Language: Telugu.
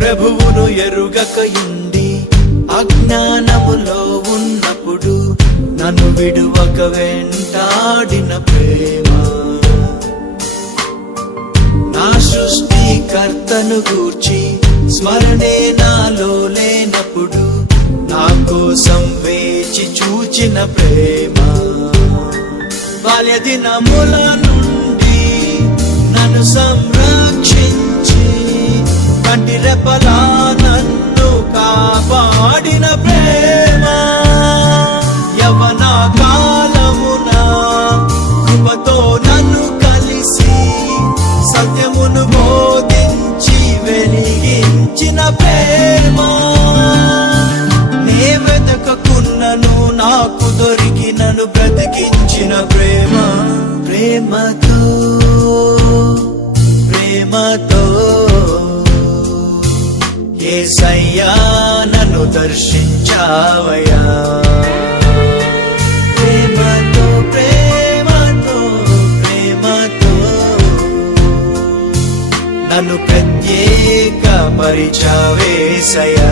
ప్రభువును ఎరుగకయుండి అజ్ఞానములో ఉన్నప్పుడు నన్ను విడువక వెంటాడిన ప్రేమ, నా సృష్టికర్తను గూర్చి స్మరణే నాలో లేనప్పుడు నా కోసం వేచి చూచిన ప్రేమ, బాల్య దినముల నుండి నన్ను సంరక్షించి కంటి రెప్పలా నన్ను కాపాడిన ప్రేమ, యవ్వన కాలమున కృపతో నన్ను కలిసి సత్యమును బోధించి వెలిగించిన ప్రేమ, నే వెతకకున్నను నాకు దొరికి నన్ను బ్రతికించిన ప్రేమ, ప్రేమతో ప్రేమతో యేసయ్యా నన్ను దర్శించావయ్యా, ప్రేమతో ప్రేమతో ప్రేమతో నన్ను ప్రత్యేక పరిచావేసయ్యా.